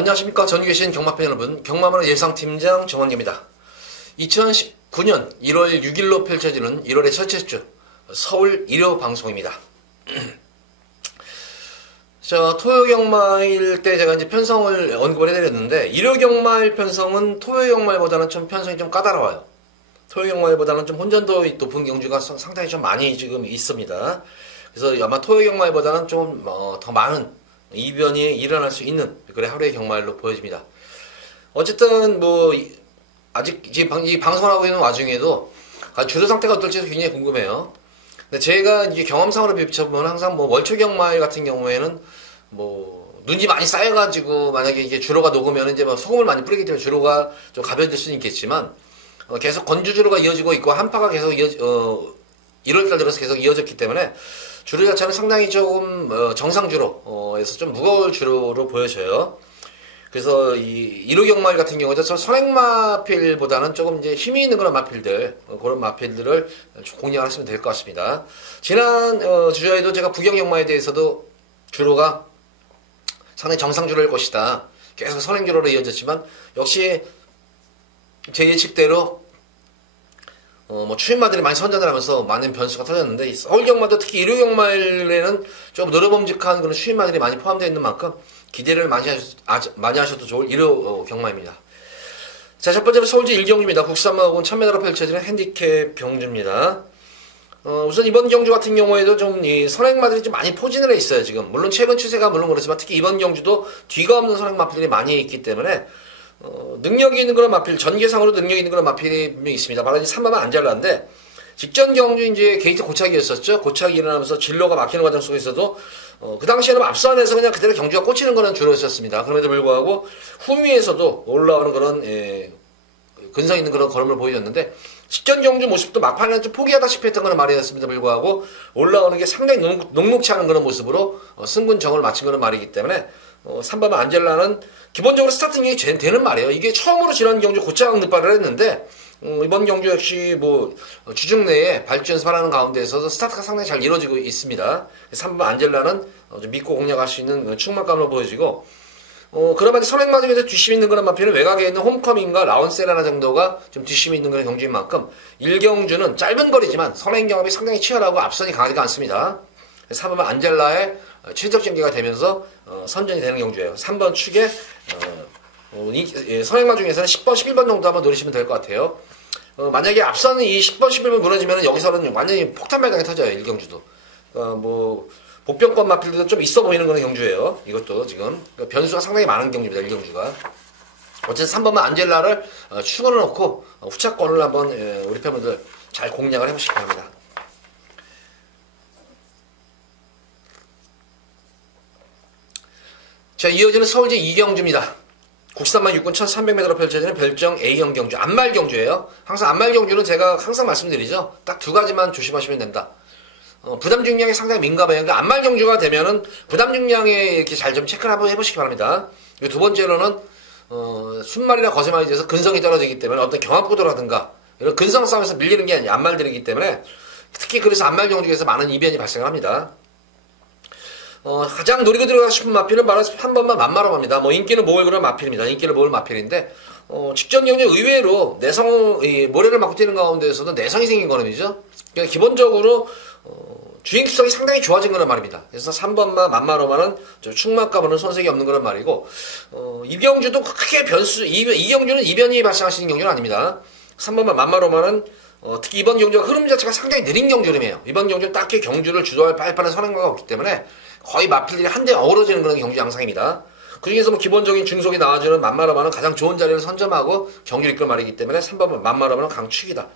안녕하십니까. 전국에 계신 경마팬 여러분. 경마만의 예상팀장 정원기입니다. 2019년 1월 6일로 펼쳐지는 1월의 첫째 주 서울 1호 방송입니다. 자, 토요 경마일 때 제가 이제 편성을 언급을 해드렸는데, 일요 경마일 편성은 토요 경마일보다는 좀 편성이 좀 까다로워요. 토요 경마일보다는 좀 혼전도 높은 경주가 상당히 좀 많이 지금 있습니다. 그래서 아마 토요 경마일보다는 좀더 어, 많은 이변이 일어날 수 있는 그래 하루의 경마일로 보여집니다. 어쨌든 뭐 아직 이 방송을 하고 있는 와중에도 주로 상태가 어떨지 굉장히 궁금해요. 근데 제가 이게 경험상으로 비춰보면 항상 뭐 월초 경마일 같은 경우에는 뭐 눈이 많이 쌓여가지고 만약에 이게 주로가 녹으면 이제 뭐 소금을 많이 뿌리기 때문에 주로가 좀 가벼워질 수는 있겠지만 어 계속 건주주로가 이어지고 있고 한파가 계속 이어 어 1월달 들어서 계속 이어졌기 때문에 주로 자체는 상당히 조금 어 정상 주로에서 좀 무거울 주로로 보여져요. 그래서 이 1호 경마일 같은 경우는 선행 마필보다는 조금 이제 힘이 있는 그런 마필들 어, 그런 마필들을 공략하시면 될 것 같습니다. 지난 어, 주저에도 제가 부경 경마에 대해서도 주로가 상당히 정상 주로일 것이다. 계속 선행 주로로 이어졌지만 역시 제 예측대로 어, 뭐 추임마들이 많이 선전을 하면서 많은 변수가 터졌는데 서울 경마도 특히 일요 경마에는 좀 늘어범직한 그런 추임마들이 많이 포함되어 있는 만큼 기대를 많이, 하셔, 아, 많이 하셔도 좋을 일요 어, 경마입니다. 자, 첫 번째로 서울시 일경주입니다. 국산마하고는 1000m로 펼쳐지는 핸디캡 경주입니다. 어, 우선 이번 경주 같은 경우에도 좀 이 선행마들이 좀 많이 포진을 해 있어요, 지금. 물론 최근 추세가 물론 그렇지만 특히 이번 경주도 뒤가 없는 선행마필들이 많이 있기 때문에 어, 능력이 있는 그런 마필, 전개상으로 능력이 있는 그런 마필이 분명히 있습니다. 바로 이제 3만만 안잘라인데 직전 경주 이제 게이트 고착이었었죠. 고착이 일어나면서 진로가 막히는 과정 속에서도 어, 그 당시에는 앞선에서 그냥 그대로 경주가 꽂히는 거는 주로 있었습니다. 그럼에도 불구하고 후미에서도 올라오는 그런 예, 근성 있는 그런 걸음을 보여줬는데 직전 경주 모습도 막판에는 좀 포기하다시피 했던 그런 말이었습니다. 불구하고 올라오는 게 상당히 녹, 녹치 않은 그런 모습으로 어, 승군 정을 마친 그런 말이기 때문에 어, 3번 안젤라는 기본적으로 스타팅이 되는 말이에요. 이게 처음으로 지난 경주 고착 늑발을 했는데 어, 이번 경주 역시 뭐 주중 내에 발주 연습하는 가운데에서도 스타트가 상당히 잘 이루어지고 있습니다. 3번 안젤라는 어, 좀 믿고 공략할 수 있는 충만감으로 보여지고 어, 그러면 선행마 중에서 뒷심 있는 그런 마피는 외곽에 있는 홈커밍과 라운세라나 정도가 좀 뒷심이 있는 그런 경주인 만큼 일경주는 짧은 거리지만 선행 경험이 상당히 치열하고 앞선이 강하지가 않습니다. 3번 안젤라의 최적 전개가 되면서 어, 선전이 되는 경주예요. 3번 축에 어, 어, 이, 예, 선행마 중에서는 10번, 11번 정도 한번 노리시면 될 것 같아요. 어, 만약에 앞서는 이 10번, 11번 무너지면 여기서는 완전히 폭탄 발광이 터져요. 일경주도. 어, 뭐 복병권 마필도 좀 있어 보이는 그런 경주예요. 이것도 지금 그러니까 변수가 상당히 많은 경주입니다. 일경주가. 어쨌든 3번만 안젤라를 어, 추가로 놓고 어, 후차권을 한번 예, 우리 팬분들 잘 공략을 해보시기 바랍니다. 자, 이어지는 서울제 이경주입니다. 국산만 육군 1300m로 펼쳐지는 별정 A형 경주, 안말 경주예요. 항상 안말 경주는 제가 항상 말씀드리죠. 딱 두 가지만 조심하시면 된다. 어, 부담 중량에 상당히 민감해요. 그러니까 안말 경주가 되면은 부담 중량에 이렇게 잘 좀 체크를 한번 해보시기 바랍니다. 두 번째로는 어, 순말이나 거세말에 대해서 근성이 떨어지기 때문에 어떤 경합구도라든가 이런 근성 싸움에서 밀리는 게 아니라 안말들이기 때문에 특히 그래서 안말 경주에서 많은 이변이 발생합니다. 어, 가장 노리고 들어가고 싶은 마필은 바로 한 번만 만마로 합니다. 뭐 인기는 모을 그런 마필입니다. 인기를 모을 마필인데 어, 직전 경주 의외로 내성 이, 모래를 맞고 뛰는 가운데에서도 내성이 생긴 거는이죠. 그러니까 기본적으로 어, 주행성이 상당히 좋아진 거란 말입니다. 그래서 3번만 만마로만은 좀 충만감은 손색이 없는 그런 말이고 어, 이경주도 크게 변수 이, 이경주는 이변이 발생하시는 경주는 아닙니다. 3번만 만마로만은 어, 특히 이번 경주가 흐름 자체가 상당히 느린 경주 흐름이에요. 이번 경주는 딱히 경주를 주도할 빨판한 선행과가 없기 때문에 거의 마필들이 한데 어우러지는 그런 경주 양상입니다. 그 중에서 뭐 기본적인 중속이 나와주는 만마라마는 가장 좋은 자리를 선점하고 경기를 이끌 말이기 때문에 3번은 만마라마는 강축이다.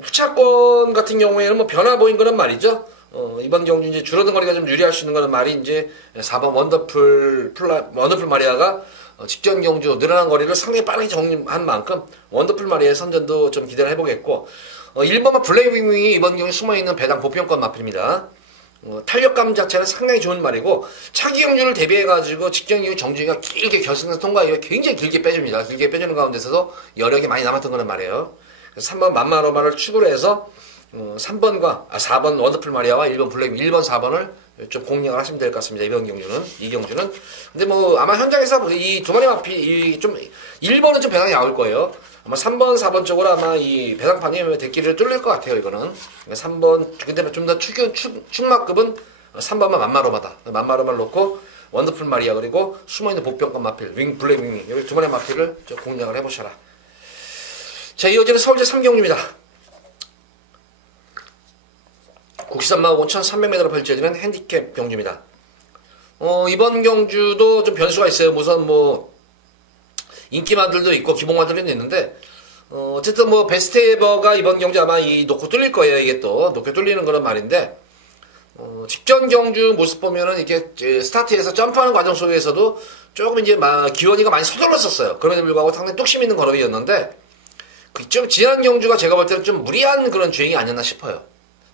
후차권 같은 경우에는 뭐 변화 보인 거는 말이죠. 어, 이번 경주 이제 줄어든 거리가 좀 유리할 수 있는 거는 말이 이제 4번 원더풀 플라, 원더풀 마리아가 어, 직전 경주 늘어난 거리를 상당히 빠르게 정리한 만큼 원더풀 마리아의 선전도 좀 기대를 해보겠고 어, 1번은 블레이윙이 이번 경주 숨어있는 배당 보편권 마필입니다. 어, 탄력감 자체는 상당히 좋은 말이고 차기 경주를 대비해가지고 직전 경주 정주가 길게 결승선 통과하기가 굉장히 길게 빼줍니다. 길게 빼주는 가운데서도 여력이 많이 남았던 거는 말이에요. 그래서 3번 만마로마를 추구를 해서 어, 3번과 아, 4번 원더풀 마리아와 1번 블랙 1번 4번을 좀 공략을 하시면 될 것 같습니다. 이번 경주는 이 경주는 근데 뭐 아마 현장에서 이 두 마리 마피 좀 1번은 좀 배당이 나올 거예요. 아마 3번, 4번 쪽으로 아마 이 배당판이 대기를 뚫릴 것 같아요. 이거는 3번 근데 좀더 축, 축, 축막급은 3번만 만마로마다 만마로만 놓고 원더풀 마리아 그리고 숨어있는 복병권 마필 윙 블랙 윙 여기 두 마리 마필을 좀 공략을 해보셔라. 자 이어지는 서울제 3경주입니다. 국시산마 5,300m로 펼쳐지는 핸디캡 경주입니다. 어, 이번 경주도 좀 변수가 있어요. 우선 뭐 인기 만들도 있고 기본 만들도 있는데 어, 어쨌든 뭐 베스트 에버가 이번 경주 아마 이 놓고 뚫릴 거예요. 이게 또 놓고 뚫리는 그런 말인데 어, 직전 경주 모습 보면은 이게 스타트에서 점프하는 과정 속에서도 조금 이제 막 기원이가 많이 서둘렀었어요. 그럼에도 불구하고 상당히 뚝심 있는 걸음이었는데 그좀 지난 경주가 제가 볼 때는 좀 무리한 그런 주행이 아니었나 싶어요.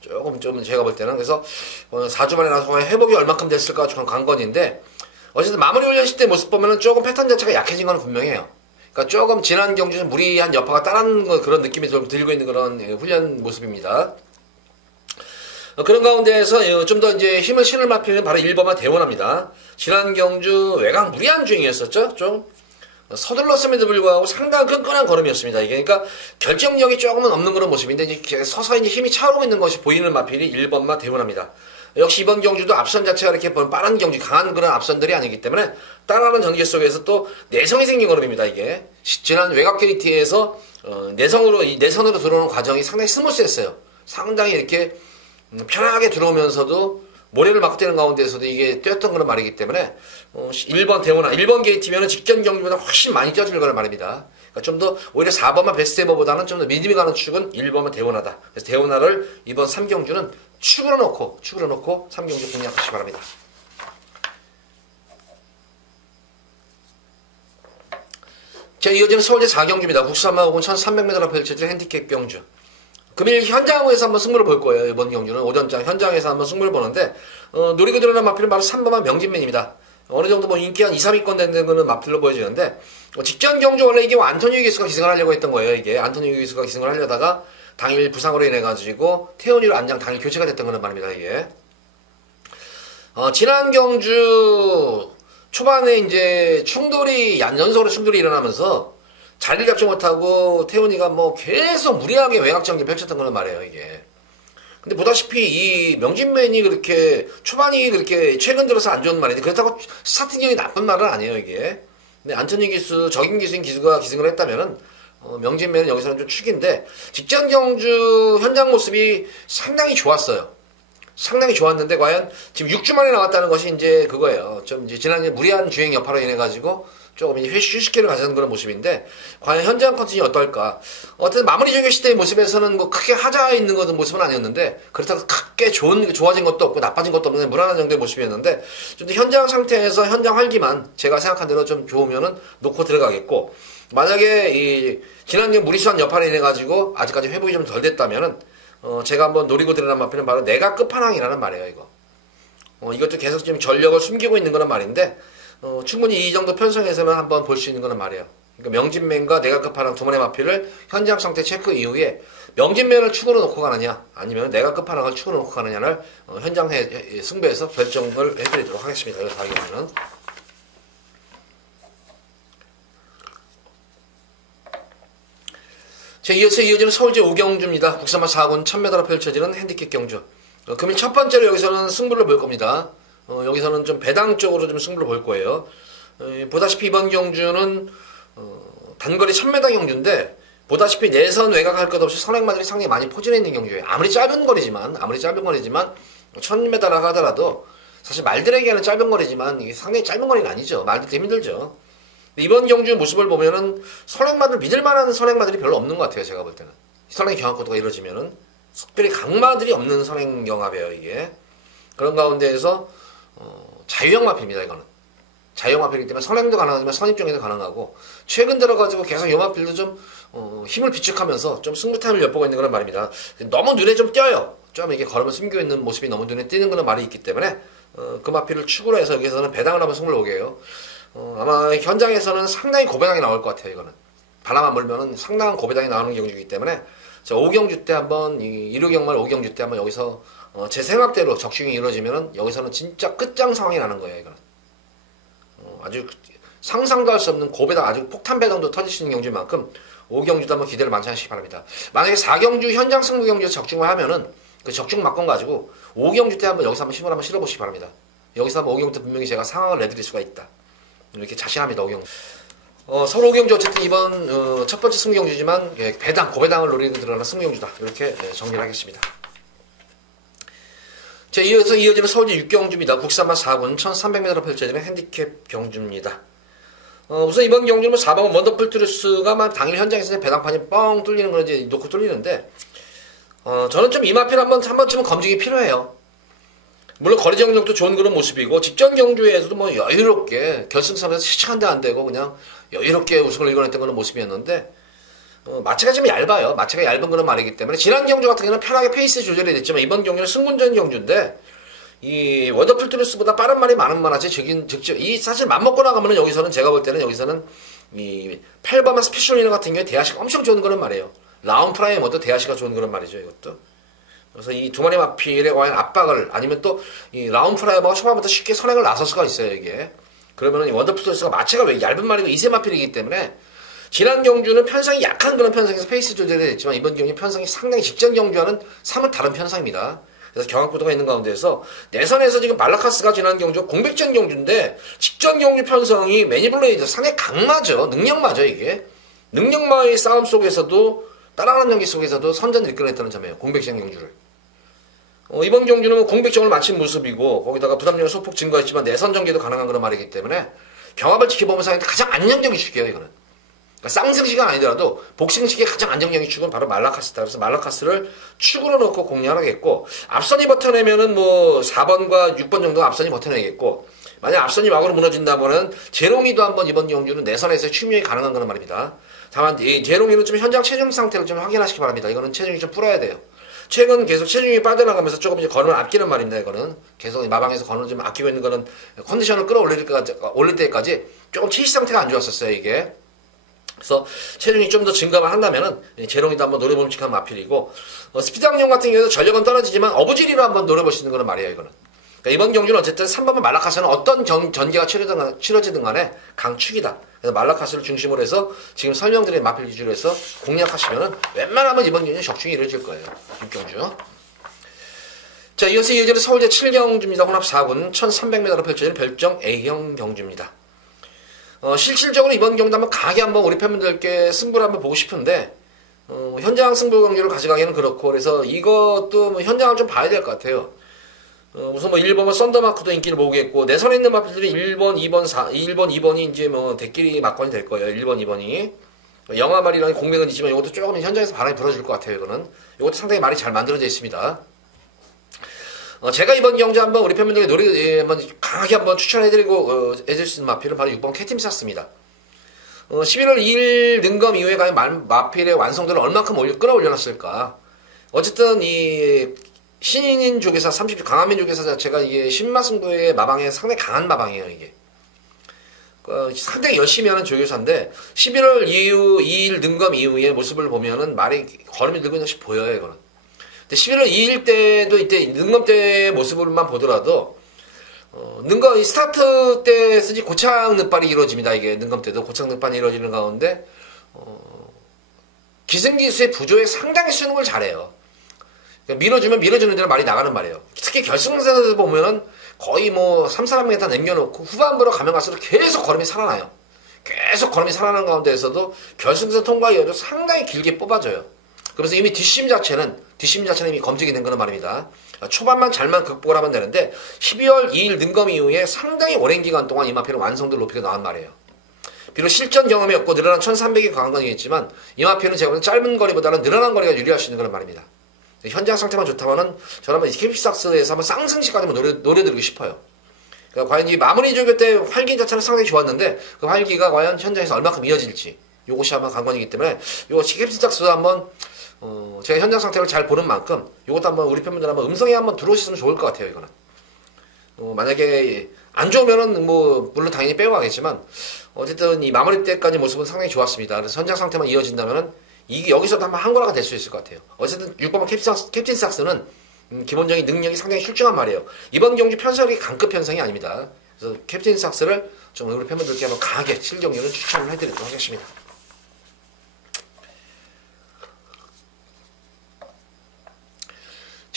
조금 좀 제가 볼 때는 그래서 4주 만에 나서 회복이 얼마큼 됐을까 그런 관건인데 어쨌든 마무리 훈련식 때 모습 보면은 조금 패턴 자체가 약해진 건 분명해요. 그러니까 조금 지난 경주는 무리한 여파가 따른 그런 느낌이 좀 들고 있는 그런 예, 훈련 모습입니다. 어, 그런 가운데에서 예, 좀더 이제 힘을 실을 마피는 바로 1번만 대원합니다. 지난 경주 외곽 무리한 중이었었죠. 좀 서둘렀음에도 불구하고 상당히 끈끈한 걸음이었습니다. 이게 그러니까 결정력이 조금은 없는 그런 모습인데 이제 서서히 이제 힘이 차오르고 있는 것이 보이는 마필이 1번만 대원합니다. 역시 이번 경주도 앞선 자체가 이렇게 빠른 경주, 강한 그런 앞선들이 아니기 때문에 따라하는 전개 속에서 또 내성이 생긴 걸음입니다. 이게 지난 외곽 게이트에서 어, 내성으로 이 내선으로 들어오는 과정이 상당히 스무스했어요. 상당히 이렇게 음, 편하게 들어오면서도 모래를 막고 뛰는 가운데서도 이게 뛰었던 그런 말이기 때문에 어, 1번 대원나 1번 게이트면 직전 경기보다 훨씬 많이 뛰어질 거란 말입니다. 그러니까 좀 더 오히려 4번만 베스트 에버보다는 좀 더 믿음이 가는 축은 1번만 대원하다. 그래서 대원나를 이번 3경주는 축으로 놓고 축으로 놓고 3경주 공략하시기 바랍니다. 자 이어지는 서울대 4경주입니다. 국수산마 혹은 1300m로 펼쳐질 핸디캡 경주. 금일 현장에서 한번 승부를 볼 거예요. 이번 경주는 오전장 현장에서 한번 승부를 보는데 어, 노리고 들어오는 마필은 바로 3번만 명진맨입니다. 어느 정도 뭐 인기 한 2, 3위권 되는 거는 마필로 보여지는데 어, 직전 경주 원래 이게 안토니오 기수가 기승을 하려고 했던 거예요. 이게 안토니오 기수가 기승을 하려다가 당일 부상으로 인해 가지고 태원이로 안장 당일 교체가 됐던 거는 말입니다. 이게 어, 지난 경주 초반에 이제 충돌이 연속으로 충돌이 일어나면서 자리를 잡지 못하고 태훈이가 뭐 계속 무리하게 외곽 전개 펼쳤던 거는 말이에요, 이게. 근데 보다시피 이 명진맨이 그렇게 초반이 그렇게 최근 들어서 안 좋은 말인데 그렇다고 스타팅형이 나쁜 말은 아니에요, 이게. 근데 안토니 기수, 적인 기수인 기수가 기승을 했다면은 어, 명진맨은 여기서는 좀 축인데 직전 경주 현장 모습이 상당히 좋았어요. 상당히 좋았는데 과연 지금 6주 만에 나왔다는 것이 이제 그거예요. 좀 이제 지난해 무리한 주행 여파로 인해 가지고 조금 이제 휴식기를 가지는 그런 모습인데 과연 현장 컨디션이 어떨까? 어떤 마무리 중계 시대의 모습에서는 뭐 크게 하자 있는 것은 모습은 아니었는데 그렇다고 크게 좋은 좋아진 것도 없고 나빠진 것도 없는 무난한 정도의 모습이었는데 좀더 현장 상태에서 현장 활기만 제가 생각한 대로 좀 좋으면은 놓고 들어가겠고 만약에 이 지난년 무리수한 여파를 인해 가지고 아직까지 회복이 좀 덜 됐다면은 어 제가 한번 노리고 들어난 마피는 바로 내가 끝판왕이라는 말이에요 이거. 어 이것도 계속 지금 전력을 숨기고 있는 거란 말인데 어, 충분히 이 정도 편성에서는 한번 볼 수 있는 거는 말이에요. 그러니까 명진맨과 내각급하랑 두 번의 마필을 현장 상태 체크 이후에 명진맨을 축으로 놓고 가느냐 아니면 내각급하랑을 축으로 놓고 가느냐를 어, 현장 해, 승부에서 결정을 해드리도록 하겠습니다. 이거 다기는 제 이어서 이어지는 서울제 오경주입니다. 국산마 4군 1000m로 펼쳐지는 핸디캡 경주. 어, 금일 첫 번째로 여기서는 승부를 볼 겁니다. 어, 여기서는 좀 배당 쪽으로 좀 승부를 볼 거예요. 어, 보다시피 이번 경주는 어, 단거리 1000m 경주인데 보다시피 내선 외곽 할 것 없이 선행마들이 상당히 많이 포진해 있는 경주예요. 아무리 짧은 거리지만 아무리 짧은 거리지만 1000m라고 하더라도 사실 말들에게는 짧은 거리지만 이게 상당히 짧은 거리는 아니죠. 말들 때 힘들죠. 이번 경주 모습을 보면은 선행마들 믿을 만한 선행마들이 별로 없는 것 같아요. 제가 볼 때는 선행 경합고도가 이루어지면은 특별히 강마들이 없는 선행 경합이에요. 이게 그런 가운데에서 어, 자유형 마필입니다, 이거는. 자유형 마필이기 때문에 선행도 가능하지만 선입종에도 가능하고, 최근 들어가지고 계속 요 마필도 좀, 어, 힘을 비축하면서 좀 승부타임을 엿보고 있는 그런 말입니다. 너무 눈에 좀 띄어요. 좀 이렇게 걸으면 숨겨 있는 모습이 너무 눈에 띄는 그런 말이 있기 때문에, 어, 그 마필을 축으로 해서 여기서는 배당을 하면 승부를 오게 해요. 어, 아마 현장에서는 상당히 고배당이 나올 것 같아요, 이거는. 바람 안 불면은 상당한 고배당이 나오는 경주이기 때문에, 자, 오경주 때 한번, 이, 일요경말 오경주 때 한번 여기서 어, 제 생각대로 적중이 이루어지면은 여기서는 진짜 끝장 상황이 나는 거예요, 이거는. 어, 아주 상상도 할 수 없는 고배당 아주 폭탄 배당도 터질 수 있는 경주인 만큼 5경주도 한번 기대를 많이 하시기 바랍니다. 만약에 4경주 현장 승부 경주에서 적중을 하면은 그 적중 막건 가지고 5경주 때 한번 여기서 한번 힘을 한번 실어보시기 바랍니다. 여기서 한번 5경주 때 분명히 제가 상황을 내드릴 수가 있다. 이렇게 자신합니다, 5경주. 어, 서로 5경주 어쨌든 이번 어, 첫 번째 승부 경주지만 예, 배당, 고배당을 노리는 들어가는 승부 경주다. 이렇게 예, 정리를 하겠습니다. 자, 이어서 이어지는 서울시 6경주입니다. 국산만 4군 1300m로 펼쳐지는 핸디캡 경주입니다. 어, 우선 이번 경주는 4번 원더풀 트루스가 당일 현장에서 배당판이 뻥 뚫리는 걸 이제 놓고 뚫리는데, 어, 저는 좀 이마필 한 번, 한 번쯤은 검증이 필요해요. 물론 거리 정적도 좋은 그런 모습이고, 직전 경주에서도 뭐 여유롭게 결승선에서 시청한데 안 되고 그냥 여유롭게 우승을 이겨냈던 그런 모습이었는데, 어, 마체가 좀 얇아요. 마체가 얇은 그런 말이기 때문에 지난 경주 같은 경우는 편하게 페이스 조절이 됐지만 이번 경주는 승군전 경주인데 이 원더풀 트루스보다 빠른 말이 많은 말하지 즉인 즉즉 이 사실 맘 먹고 나가면은 여기서는 제가 볼 때는 여기서는 이 8번만 스페셜 위너 같은 경우에 대하시가 엄청 좋은 그런 말이에요. 라운 프라이머도 대하시가 좋은 그런 말이죠. 이것도. 그래서 이 두 마리 마필에 과연 압박을 아니면 또 이 라운 프라이머가 초반부터 쉽게 선행을 나설 수가 있어요. 이게. 그러면은 이 원더풀 트루스가 마체가 왜 얇은 말이고 이세 마필이기 때문에 지난 경주는 편성이 약한 그런 편성에서 페이스 조절이 됐지만 이번 경주 편성이 상당히 직전 경주와는 사뭇 다른 편성입니다. 그래서 경합구도가 있는 가운데서 내선에서 지금 말라카스가 지난 경주 공백전 경주인데 직전 경주 편성이 매니블레이드 상당히 강마죠. 능력마죠 이게. 능력마의 싸움 속에서도 따라가는 경기 속에서도 선전을 이끌어냈다는 점이에요. 공백전 경주를. 어, 이번 경주는 뭐 공백전을 마친 모습이고 거기다가 부담력을 소폭 증가했지만 내선 전개도 가능한 그런 말이기 때문에 경합을 지켜보면서 가장 안정적인 축이에요 이거는. 그러니까 쌍승식은 아니더라도 복싱식의 가장 안정적인 축은 바로 말라카스다. 그래서 말라카스를 축으로 놓고 공략하겠고 앞선이 버텨내면은 뭐 4번과 6번 정도 앞선이 버텨내겠고 만약 앞선이 막으로 무너진다면은 제롱이도 한번 이번 경주는 내선에서 충분히 가능한 거는 말입니다. 다만 이 제롱이는 좀 현장 체중 상태를 좀 확인하시기 바랍니다. 이거는 체중이 좀 풀어야 돼요. 최근 계속 체중이 빠져나가면서 조금 이제 건을 아끼는 말입니다. 이거는 계속 마방에서 건을 좀 아끼고 있는 거는 컨디션을 끌어올릴 때까지 올릴 때까지 조금 체시 상태가 안 좋았었어요. 이게 그래서 체중이 좀 더 증가만 한다면은 재롱이도 한번 노려봄직한 마필이고 어, 스피드왕용 같은 경우에도 전력은 떨어지지만 어부지리로 한번 노려보시는 거는 말이에요 이거는. 그러니까 이번 경주는 어쨌든 3번만 말라카스는 어떤 전, 전개가 치러지든, 간에 강축이다. 그래서 말라카스를 중심으로 해서 지금 설명드린 마필 위주로 해서 공략하시면은 웬만하면 이번 경주는 적중이 이루어질 거예요. 6경주. 자 이어서 이어지는 서울제 7경주입니다. 혼합 4군 1300m로 펼쳐지는 별정 A형 경주입니다 어, 실질적으로 이번 경도 한번 강하게 한번 우리 팬분들께 승부를 한번 보고 싶은데 어, 현장 승부 경기를 가져가기는 그렇고 그래서 이것도 뭐 현장을 좀 봐야 될 것 같아요. 어, 우선 뭐 1번은 썬더마크도 인기를 모으겠고 내선에 있는 마필들이 1번, 2번, 4, 1번, 2번이 이제 뭐 대끼리 막건이 될 거예요. 1번, 2번이. 영화 말이라는 공백은 있지만 이것도 조금 현장에서 바람이 불어줄 것 같아요. 이거는. 이것도 상당히 말이 잘 만들어져 있습니다. 어, 제가 이번 경주 한번 우리 팬분들에게 노래 예, 한번 강하게 한번 추천해드리고 어, 해줄 수 있는 마필은 바로 6번 캐팀사스입니다. 어, 11월 2일 능검 이후에 과연 마필의 완성도를 얼만큼 올려, 끌어올려놨을까. 어쨌든 이 신인 조계사 30 강한민 조계사 자체가 이게 신마승부의 마방에 상당히 강한 마방이에요 이게. 어, 상당히 열심히 하는 조교사인데 11월 이후 2일 능검 이후의 모습을 보면은 말이 걸음이 늘고 있는 것이 보여요 이거는. 11월 2일 때도 이때 능검 때의 모습을만 보더라도 어, 능검 이 스타트 때 쓰지 고창 늑발이 이루어집니다. 이게 능검 때도 고창 늑발이 이루어지는 가운데 어, 기승기수의 부조에 상당히 수능을 잘해요. 그러니까 밀어주면 밀어주는 대로 말이 나가는 말이에요. 특히 결승선에서 보면은 거의 뭐 3, 400m 남겨놓고 후반부로 가면 갈수록 계속 걸음이 살아나요. 계속 걸음이 살아나는 가운데에서도 결승선 통과 이어도 상당히 길게 뽑아줘요. 그래서 이미 뒷심 자체는 뒷심 자체는 이미 검증이 된 거는 말입니다. 초반만 잘만 극복을 하면 되는데 12월 2일 능검 이후에 상당히 오랜 기간 동안 이마필은 완성도를 높이고 나온 말이에요. 비록 실전 경험이 없고 늘어난 1300이 강한 건이겠지만 이마필은 제가 보는 짧은 거리보다는 늘어난 거리가 유리할 수 있는 그런 말입니다. 현장 상태만 좋다면은 저는 한번 캡식삭스에서 한번 쌍승시까지 한번 노래, 노려드리고 싶어요. 그러니까 과연 이 마무리 조교 때 활기 자체는 상당히 좋았는데 그 활기가 과연 현장에서 얼마큼 이어질지 요것이 한번 관건이기 때문에 요거 캡식삭스 한번 어, 제가 현장 상태를 잘 보는 만큼 이것도 한번 우리 팬분들 한번 음성에 한번 들어오시면 좋을 것 같아요, 이거는. 어, 만약에 안 좋으면은 뭐 물론 당연히 빼고 가겠지만 어쨌든 이 마무리 때까지 모습은 상당히 좋았습니다. 그래서 현장 상태만 이어진다면은 이게 여기서도 한번 한거라가 될 수 있을 것 같아요. 어쨌든 6번 캡틴, 삭스는 음, 기본적인 능력이 상당히 출중한 말이에요. 이번 경주 편성이 강급 편성이 아닙니다. 그래서 캡틴 삭스를 좀 우리 팬분들께 한번 강하게 7경기는 추천을 해드리도록 하겠습니다.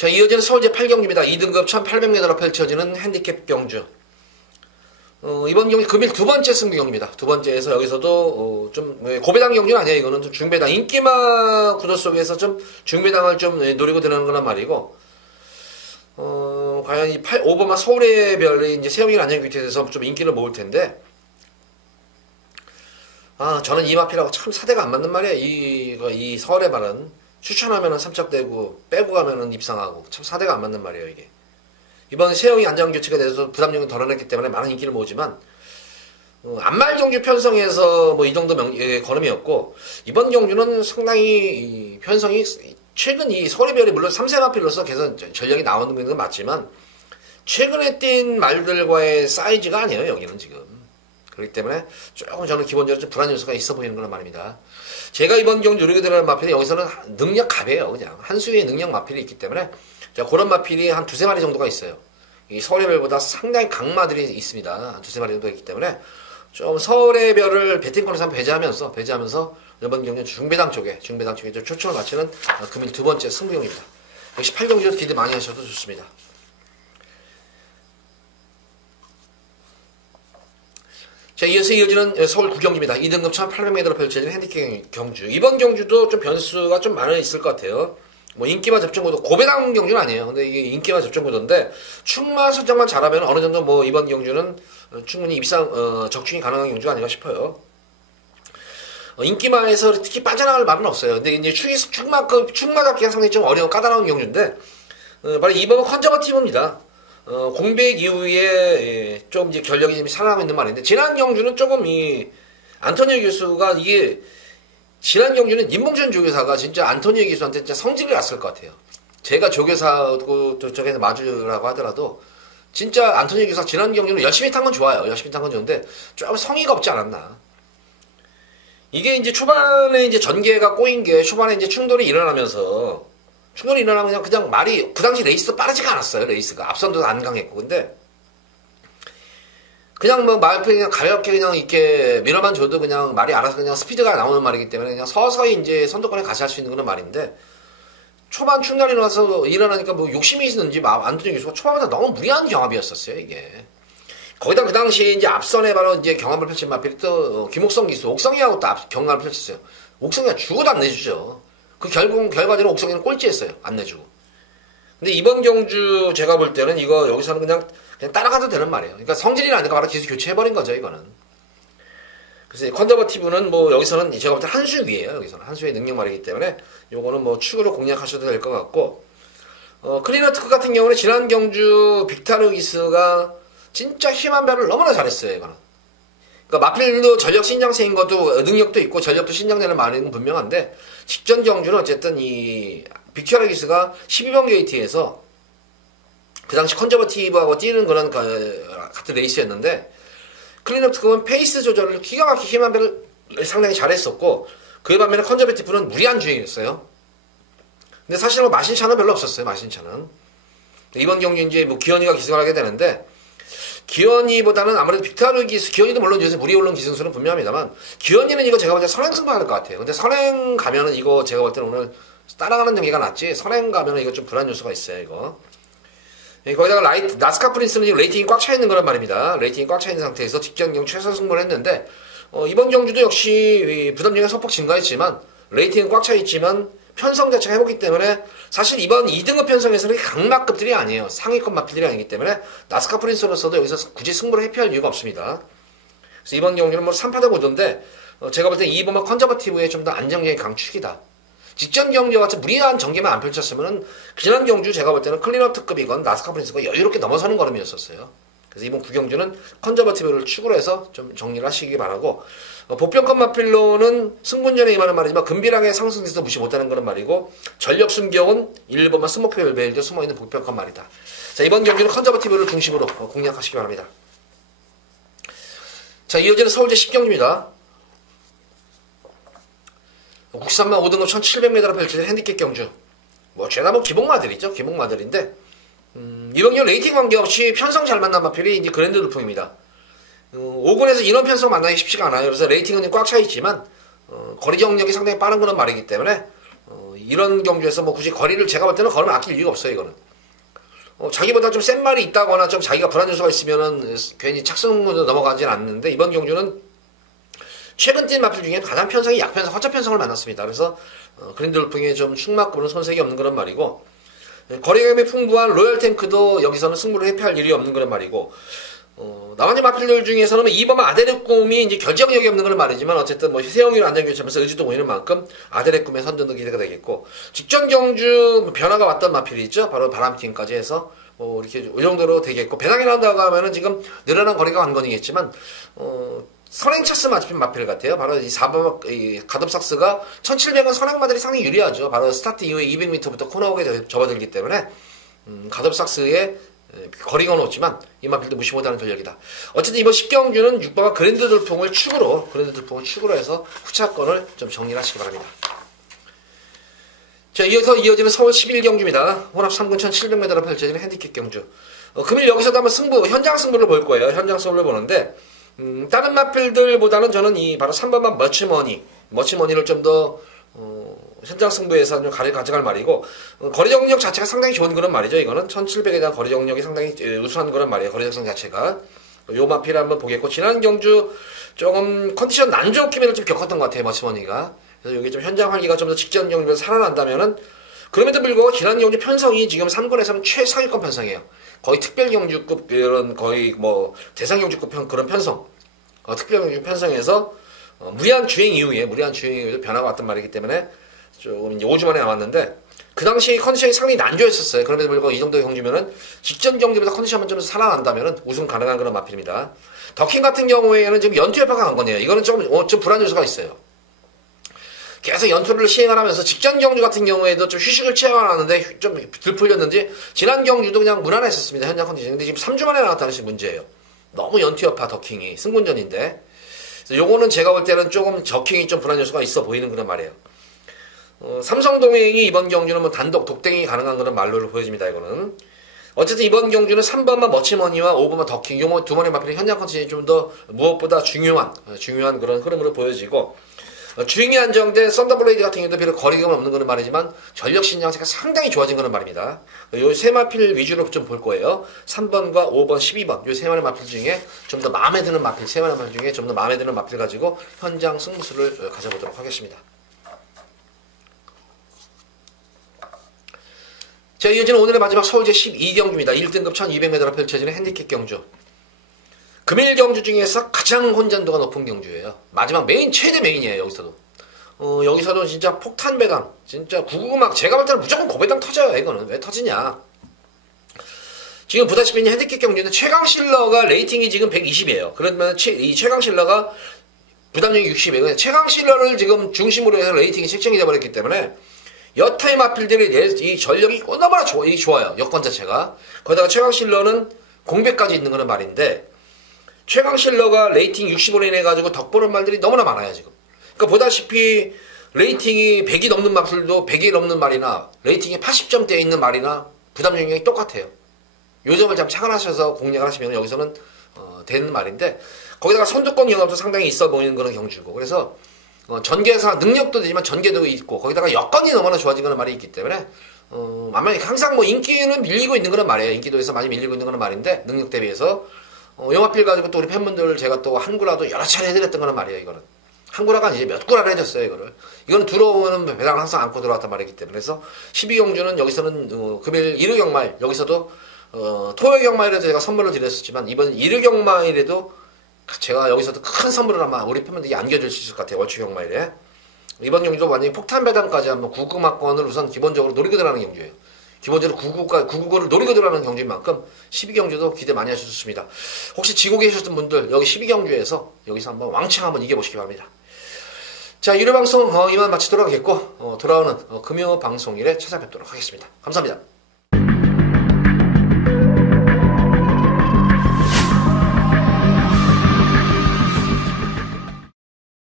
자, 이어지는 서울제 8경기입니다. 2등급 1800m로 펼쳐지는 핸디캡 경주. 어, 이번 경기 금일 두 번째 승부 경기입니다. 두 번째에서 여기서도 어, 좀 예, 고배당 경주는 아니에요. 이거는 좀 중배당 인기마 구도 속에서 좀 중배당을 좀 예, 노리고 드는 거란 말이고 어, 과연 이 8, 오버마 서울의 별이 이제 세영이 안녕규태에 대해서 좀 인기를 모을 텐데 아 저는 이 마피라고 참 사대가 안 맞는 말이에요. 이, 이 서울의 발은 추천하면은 삼척되고 빼고 가면은 입상하고 참 사대가 안 맞는 말이에요 이게. 이번 세영이 안전 교체가 돼서 부담력을 덜어냈기 때문에 많은 인기를 모으지만 어, 안말 경주 편성에서 뭐 이 정도 명, 예, 걸음이었고 이번 경주는 상당히 편성이 최근 이 서울의별이 물론 3세 마필로서 계속 전력이 나오는 건 맞지만 최근에 뛴 말들과의 사이즈가 아니에요 여기는 지금 그렇기 때문에 조금 저는 기본적으로 좀 불안 요소가 있어 보이는 그런 말입니다. 제가 이번 경주 누리게 되는 마필이 여기서는 능력 갑이에요 그냥 한 수의 능력 마필이 있기 때문에 자, 그런 마필이 한 두세 마리 정도가 있어요. 이 서울의 별보다 상당히 강마들이 있습니다. 한 두세 마리 정도 있기 때문에 좀 서울의 별을 배팅권에서 한번 배제하면서, 배제하면서 이번 경기 중배당 쪽에, 중배당 쪽에 좀 초점을 맞추는 금일 두 번째 승부경입니다. 역시 8경기도 기대 많이 하셔도 좋습니다. 자, 이어서 이어지는 서울 구경기입니다. 2등급 1800m로 펼쳐지는 핸디캡 경주. 이번 경주도 좀 변수가 좀 많아 있을 것 같아요. 뭐 인기만 접전구도 고배당 경주는 아니에요. 근데 이게 인기만 접전구도인데 충만 선정만 잘하면 어느 정도 뭐 이번 경주는 충분히 입상 어, 적중이 가능한 경주가 아닌가 싶어요. 어, 인기만에서 특히 빠져나갈 말은 없어요. 근데 이제 축이 축마급 축마 잡기가 상당히 좀 어려운 까다로운 경주인데 어, 바로 이번은 컨저버티브입니다. 어, 공백 이후에 예, 좀 이제 전력이 좀 살아나고 있는 말인데 지난 경주는 조금 이 안토니오 교수가 이게 지난 경주는 임봉준 조교사가 진짜 안토니오 기수한테 진짜 성질이 났을 것 같아요. 제가 조교사고 저쪽에서 마주라고 하더라도 진짜 안토니오 기사 지난 경주는 열심히 탄 건 좋아요. 열심히 탄 건 좋은데 조금 성의가 없지 않았나. 이게 이제 초반에 이제 전개가 꼬인 게 초반에 이제 충돌이 일어나면서 충돌이 일어나면 그냥 말이 그 당시 레이스 빠르지가 않았어요. 레이스가. 앞선도 안 강했고. 근데 그냥 뭐 말표 그냥 가볍게 그냥 이렇게 밀어만 줘도 그냥 말이 알아서 그냥 스피드가 나오는 말이기 때문에 그냥 서서히 이제 선두권에 같이 할수 있는 그런 말인데 초반 충돌이 나서 일어나니까 뭐 욕심이 있는지 안토니 교수가 초반부터 너무 무리한 경합이었었어요 이게. 거기다 그 당시에 이제 앞선에 바로 이제 경합을 펼친 마필이 또 어, 김옥성 기수 옥성이하고 또 경합을 펼쳤어요. 옥성이가 죽어도 안 내주죠 그 결국 결과적으로 옥성이는 꼴찌했어요 안 내주고 근데 이번 경주 제가 볼 때는 이거 여기서는 그냥 그냥 따라가도 되는 말이에요. 그러니까 성질이 나니까 바로 기술 교체해버린 거죠, 이거는. 그래서 컨저버티브는 뭐 여기서는 제가 볼 때 한 수 위에요, 여기서는. 한 수의 능력 말이기 때문에 요거는 뭐 축으로 공략하셔도 될 것 같고, 어, 클리너트크 같은 경우는 지난 경주 빅타르 기스가 진짜 힘한 배를 너무나 잘했어요, 이거는. 그러니까 마필도 전력 신장세인 것도 능력도 있고 전력도 신장되는 말은 분명한데 직전 경주는 어쨌든 이 빅타르기스가 12번 게이트에서 그 당시 컨저버티브하고 뛰는 그런 그 같은 레이스였는데 클린업 특검은 페이스 조절을 기가 막히게 힘한 배를 상당히 잘했었고 그에 반면에 컨저버티브는 무리한 주행이었어요. 근데 사실은 뭐 마신차는 별로 없었어요. 마신차는 이번 경기 이제 뭐 기현이가 기승을 하게 되는데 기현이보다는 아무래도 빅타르 기수 기현이도 물론 요새 무리 올른 기승수는 분명합니다만 기현이는 이거 제가 볼 때 선행 승부할 것 같아요. 근데 선행 가면은 이거 제가 볼 때는 오늘 따라가는 경기가 낫지 선행 가면은 이거 좀 불안 요소가 있어요. 이거 예, 거기다가 라이트, 나스카 프린스는 지금 레이팅이 꽉 차 있는 거란 말입니다. 레이팅이 꽉 차 있는 상태에서 직전 경주 최선 승부를 했는데, 어, 이번 경주도 역시 부담력이 소폭 증가했지만, 레이팅은 꽉 차 있지만, 편성 자체가 해보기 때문에, 사실 이번 2등급 편성에서는 강막급들이 아니에요. 상위급 마필들이 아니기 때문에, 나스카 프린스로서도 여기서 굳이 승부를 회피할 이유가 없습니다. 그래서 이번 경주는 뭐 3파대 고도인데, 어, 제가 볼 때 2번은 컨저버티브의 좀 더 안정적인 강축이다. 직전 경주와 같이 무리한 전개만 안 펼쳤으면은 지난 경주 제가 볼 때는 클리너 특급이건 나스카 프린스가 여유롭게 넘어서는 걸음이었었어요. 그래서 이번 구경주는 컨저버티브를 축으로 해서 좀 정리를 하시기 바라고 어, 보편컷 마필로는 승분전에 임하는 말이지만 금비랑에 상승해서 무시 못하는 그런 말이고 전력 순경은 1번만 스모크 벨벨도 숨어있는 보편컷 말이다. 자 이번 경기는 컨저버티브를 중심으로 어, 공략하시기 바랍니다. 자 이어지는 서울제 10경기입니다. 국산만 5등급 1700m로 펼쳐진 핸디캡 경주. 뭐뭐 죄다 뭐 기복마들이죠. 기복마들인데 음, 이번 경우 레이팅 관계없이 편성 잘 만난 마필이 이제 그랜드 돌풍입니다. 어, 5군에서 인원 편성 만나기 쉽지가 않아요. 그래서 레이팅은 꽉 차 있지만 어, 거리 경력이 상당히 빠른 그런 말이기 때문에 어, 이런 경주에서 뭐 굳이 거리를 제가 볼 때는 걸으면 아낄 이유가 없어요. 이거는 어, 자기보다 좀 센 말이 있다거나 좀 자기가 불안 요소가 있으면은 괜히 착승으로 넘어가지는 않는데 이번 경주는 최근 뛴 마필 중에 가장 편성이 약편성, 허접 편성을 만났습니다. 그래서 어, 그랜드 돌풍에 좀 흉막급은 손색이 없는 그런 말이고 거리감이 풍부한 로열 탱크도 여기서는 승부를 회피할 일이 없는 그런 말이고 어, 나머지 마필들 중에서는 2번 아데르 꿈이 이제 결정력이 없는 건 말이지만 어쨌든 뭐 세영이로 안전교체하면서 의지도 보이는 만큼 아데르 꿈의 선전도 기대가 되겠고 직전 경주 변화가 왔던 마필이 있죠. 바로 바람팀까지 해서 뭐 이렇게 이 정도로 되겠고 배당이 나온다고 하면은 지금 늘어난 거리가 관건이겠지만 어, 선행 차스 마필 마필 같아요. 바로 이 4번 이 가덥삭스가 1700은 선행마들이 상당히 유리하죠. 바로 스타트 이후에 200m부터 코너오게 접어들기 때문에 음, 가덥삭스의 거리가 높지만 이 마필도 무시 못하는 전력이다. 어쨌든 이번 10경주는 6번과 그랜드 돌풍을 축으로 그랜드 돌풍을 축으로 해서 후차권을 좀 정리를 하시기 바랍니다. 자, 이어서 이어지는 서울 11경주입니다. 혼합 3군 1700m로 펼쳐지는 핸디캡 경주. 어, 금일 여기서도 한번 승부, 현장 승부를 볼 거예요. 현장 승부를 보는데, 음, 다른 마필들보다는 저는 이 바로 3번만 머치머니, 머치머니를 좀 더, 어, 현장 승부에서 좀 가리 가져갈 말이고, 어, 거리 정력 자체가 상당히 좋은 그런 말이죠. 이거는 1700에 대한 거리 정력이 상당히 우수한 그런 말이에요. 거리 적성 자체가. 요 마필 한번 보겠고, 지난 경주 조금 컨디션 난조 기면을 좀 겪었던 것 같아요. 머치머니가. 그래서 이게 좀 현장 활기가 좀 더 직전 경주에서 살아난다면은 그럼에도 불구하고 지난 경주 편성이 지금 3군에서는 최상위권 편성이에요. 거의 특별 경주급 이런 거의 뭐 대상 경주급 편, 그런 편성. 어, 특별 경주 편성에서 어, 무리한 주행 이후에 무리한 주행 이후에 변화가 왔단 말이기 때문에 조금 이제 5주 만에 남았는데 그 당시 컨디션이 상당히 난조했었어요. 그럼에도 불구하고 이 정도 경주면은 직전 경주보다 컨디션만 좀 살아난다면은 우승 가능한 그런 마필입니다. 더킹 같은 경우에는 지금 연투 협파가 간 거네요. 이거는 좀, 어, 좀 불안 요소가 있어요. 계속 연투를 시행을 하면서 직전 경주 같은 경우에도 좀 휴식을 취해가는데 좀 들풀렸는지 지난 경주도 그냥 무난했었습니다. 현장 컨디션. 근데 지금 3주 만에 게 문제예요. 너무 연투 여파 더킹이 승군전인데 요거는 제가 볼 때는 조금 저킹이 좀 불안 요소가 있어 보이는 그런 말이에요. 어, 삼성동행이 이번 경주는 뭐 단독 독땡이 가능한 그런 말로를 보여집니다. 이거는. 어쨌든 이번 경주는 3번만 머치머니와 5번만 더킹 요두 번의 마필의 현장 컨디션이 좀 더 무엇보다 중요한 중요한 그런 흐름으로 보여지고 어, 주행이 안정된 썬더블레이드 같은 경우도 비록 거리감은 없는 거는 말이지만 전력 신장세가 상당히 좋아진 거는 말입니다. 요 세 마필 위주로 좀 볼 거예요. 3번과 5번, 12번 요 세 마리 마필 중에 좀 더 마음에 드는 마필, 세 마리 마필 중에 좀 더 마음에 드는 마필 가지고 현장 승부수를 어, 가져보도록 하겠습니다. 자, 이어지는 오늘의 마지막 서울제 12경주입니다. 1등급 1200m로 펼쳐지는 핸디캡 경주. 금일 경주 중에서 가장 혼전도가 높은 경주예요. 마지막 메인 최대 메인이에요. 여기서도. 어, 여기서도 진짜 폭탄 배당, 진짜 구구막 제가 볼 때는 무조건 고배당 터져요. 이거는 왜 터지냐? 지금 보다시피 핸디캡 경주는 최강 실러가 레이팅이 지금 120이에요. 그러면 최, 이 최강 실러가 부담력이 60이에요. 최강 실러를 지금 중심으로 해서 레이팅이 책정이 되어버렸기 때문에 여타의 마필들이 이 전력이 너무나 좋, 좋아요. 여건 자체가. 거기다가 최강 실러는 공백까지 있는 그런 말인데 최강 실러가 레이팅 60으로 인해 가지고 덕보는 말들이 너무나 많아요 지금. 그러니까 보다시피 레이팅이 100이 넘는 마술도 100이 넘는 말이나 레이팅이 80점대에 있는 말이나 부담 영역이 똑같아요. 요 점을 참 착안하셔서 공략을 하시면 여기서는 어, 되는 말인데 거기다가 선두권 경험도 상당히 있어 보이는 그런 경주고 그래서 어, 전개사 능력도 되지만 전개도 있고 거기다가 여건이 너무나 좋아진 그런 말이 있기 때문에 어, 아마 항상 뭐 인기는 밀리고 있는 그런 말이에요. 인기도에서 많이 밀리고 있는 그런 말인데 능력 대비해서 어, 영화필 가지고 또 우리 팬분들 제가 또 한 구라도 여러 차례 해드렸던 거란 말이에요, 이거는. 한 구라가 이제 몇 구라를 해줬어요, 이거를. 이거는 들어오면 배당을 항상 안고 들어왔단 말이기 때문에. 그래서 12경주는 여기서는, 어, 금일 일요경마일, 여기서도, 어, 토요경마일에도 제가 선물을 드렸었지만, 이번 일요경마일에도 제가 여기서도 큰 선물을 아마 우리 팬분들이 안겨줄 수 있을 것 같아요, 월초경마일에. 이번 경주도 완전히 폭탄 배당까지 한번 구급막권을 우선 기본적으로 노리고 들어가는 경주예요. 기본적으로 9국가, 9국어를 노리고 들어가는 경주인 만큼 12경주도 기대 많이 하셔도 좋습니다. 혹시 지고 계셨던 분들 여기 12경주에서 여기서 한번 왕창 한번 이겨보시기 바랍니다. 자, 1회 방송 어, 이만 마치도록 하겠고 어, 돌아오는 어, 금요 방송일에 찾아뵙도록 하겠습니다. 감사합니다.